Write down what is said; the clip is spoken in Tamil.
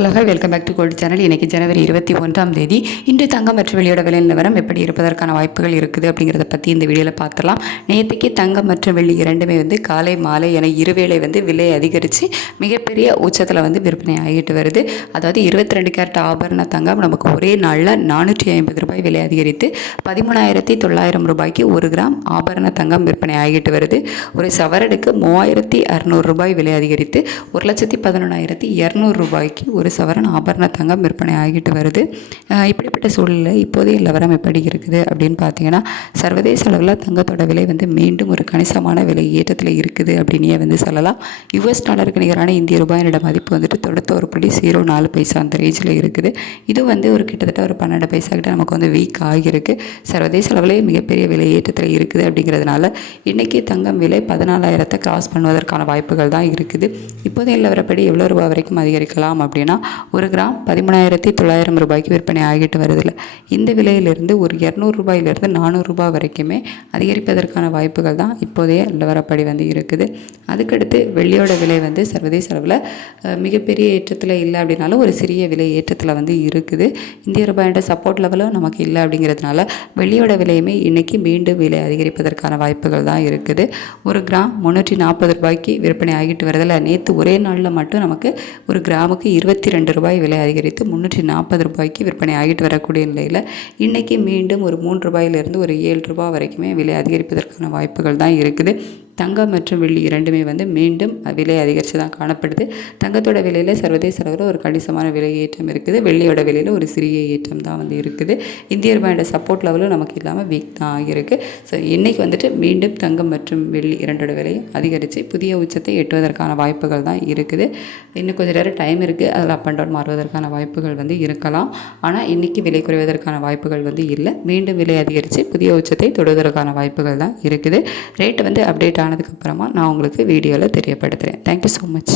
Hello hi welcome back to gold channel. இன்றைக்கி ஜனவரி இருபத்தி ஒன்றாம் தேதி. இன்று தங்கம் மற்றும் வெள்ளியோட விலை நிலவரம் எப்படி இருப்பதற்கான வாய்ப்புகள் இருக்குது அப்படிங்கிறத பற்றி இந்த வீடியோவில் பார்த்துலாம் நேற்றுக்கு தங்கம் மற்றும் வெள்ளி இரண்டுமே வந்து காலை மாலை என இருவேளை வந்து விலை அதிகரித்து மிகப்பெரிய உச்சத்தில் வந்து விற்பனை ஆகிட்டு வருது. அதாவது இருபத்தி ரெண்டு கேரட் ஆபரண தங்கம் நமக்கு ஒரே நாளில் நானூற்றி ஐம்பது ரூபாய் விலை அதிகரித்து பதிமூணாயிரத்தி தொள்ளாயிரம் ரூபாய்க்கு ஒரு கிராம் ஆபரண தங்கம் விற்பனை ஆகிட்டு வருது. ஒரு சவரனுக்கு மூவாயிரத்தி அறநூறு ரூபாய் விலை அதிகரித்து ஒரு லட்சத்தி பதினொன்றாயிரத்தி இரநூறு ரூபாய்க்கு ஒரு சவரன் ஆபரண தங்கம் விற்பனை ஆகிட்டு வருது. இப்படிப்பட்ட சூழலில் இப்போதைய நிலவரம் எப்படி இருக்குது அப்படின்னு பார்த்தீங்கன்னா சர்வதேச அளவில் தங்கத்தோட விலை வந்து மீண்டும் ஒரு கணிசமான விலை ஏற்றத்தில் இருக்குது அப்படின்னே வந்து சொல்லலாம். யுஎஸ் டாலருக்கு நிகரான இந்திய ரூபாயினோட மதிப்பு வந்துட்டு தொண்ணூத்தோரு புள்ளி ஜீரோ நாலு பைசா அந்த ரேஞ்சில் இருக்குது. இது வந்து ஒரு கிட்டத்தட்ட ஒரு பன்னெண்டு பைசா கிட்ட நமக்கு வந்து வீக் ஆகியிருக்கு. சர்வதேச அளவிலே மிகப்பெரிய விலை ஏற்றத்தில் இருக்குது அப்படிங்கிறதுனால இன்றைக்கி தங்கம் விலை பதினாலாயிரத்தை கிராஸ் பண்ணுவதற்கான வாய்ப்புகள் தான் இருக்குது. இப்போதைய நிலவரப்படி எவ்வளோ ரூபாய் வரைக்கும் அதிகரிக்கலாம் அப்படின்னா ஒரு கிராம் பதிமூணாயிரத்தி தொள்ளாயிரம் ரூபாய்க்கு விற்பனை ஆகிட்டு வருதில்ல இந்த விலையிலிருந்து ஒரு இரநூறுபாயிலிருந்து நானூறுரூபா வரைக்குமே அதிகரிப்பதற்கான வாய்ப்புகள் தான் இப்போதைய நிலவரப்படி வந்து இருக்குது. அதுக்கடுத்து வெள்ளியோட விலை வந்து சர்வதேச அளவில் மிகப்பெரிய ஏற்றத்தில் இல்லை அப்படின்னாலும் ஒரு சிறிய விலை ஏற்றத்தில் வந்து இருக்குது. இந்திய ரூபாயோட சப்போர்ட் லெவலும் நமக்கு இல்லை அப்படிங்கிறதுனால வெள்ளியோட விலையுமே இன்றைக்கி மீண்டும் விலை அதிகரிப்பதற்கான வாய்ப்புகள் தான் இருக்குது. ஒரு கிராம் முந்நூற்றி நாற்பது ரூபாய்க்கு விற்பனை ஆகிட்டு வரதில்ல நேற்று ஒரே நாளில் மட்டும் நமக்கு ஒரு கிராமுக்கு இருபத்தி ரெண்டு ரூபாய் விலை அதிகரித்து முந்நூற்றி நாற்பது ரூபாய்க்கு விற்பனை ஆகிட்டு வரக்கூடிய நிலையில் இன்றைக்கி மீண்டும் ஒரு மூன்று ரூபாயிலிருந்து ஒரு ஏழு ரூபாய் வரைக்குமே விலை அதிகரிப்பதற்கான வாய்ப்புகள் தான் இருக்குது. தங்கம் மற்றும் வெள்ளி இரண்டுமே வந்து மீண்டும் விலை அதிகரித்து தான் காணப்படுது. தங்கத்தோட விலையில் சர்வதேச அளவில் ஒரு கணிசமான விலை ஏற்றம் இருக்குது. வெள்ளியோட விலையில் ஒரு சிறிய ஏற்றம் தான் வந்து இருக்குது. இந்திய ரூபாயோட சப்போர்ட் லெவலும் நமக்கு இல்லாமல் வீக் தான் ஆகியிருக்கு. ஸோ இன்றைக்கி வந்துட்டு மீண்டும் தங்கம் மற்றும் வெள்ளி இரண்டோட விலையும் அதிகரித்து புதிய உச்சத்தை எட்டுவதற்கான வாய்ப்புகள் தான் இருக்குது. இன்னும் கொஞ்சம் நேரம் டைம் இருக்குது அதில் அப் அண்ட் டவுன் மாறுவதற்கான வாய்ப்புகள் வந்து இருக்கலாம். ஆனால் இன்றைக்கி விலை குறைவதற்கான வாய்ப்புகள் வந்து இல்லை. மீண்டும் விலை அதிகரித்து புதிய உச்சத்தை தொடுவதற்கான வாய்ப்புகள் தான் இருக்குது. ரேட் வந்து அப்டேட் ஆனதுக்கப்புறமா நான் உங்களுக்கு வீடியோவில் தெரியப்படுத்துகிறேன் தேங்க்யூ ஸோ மச்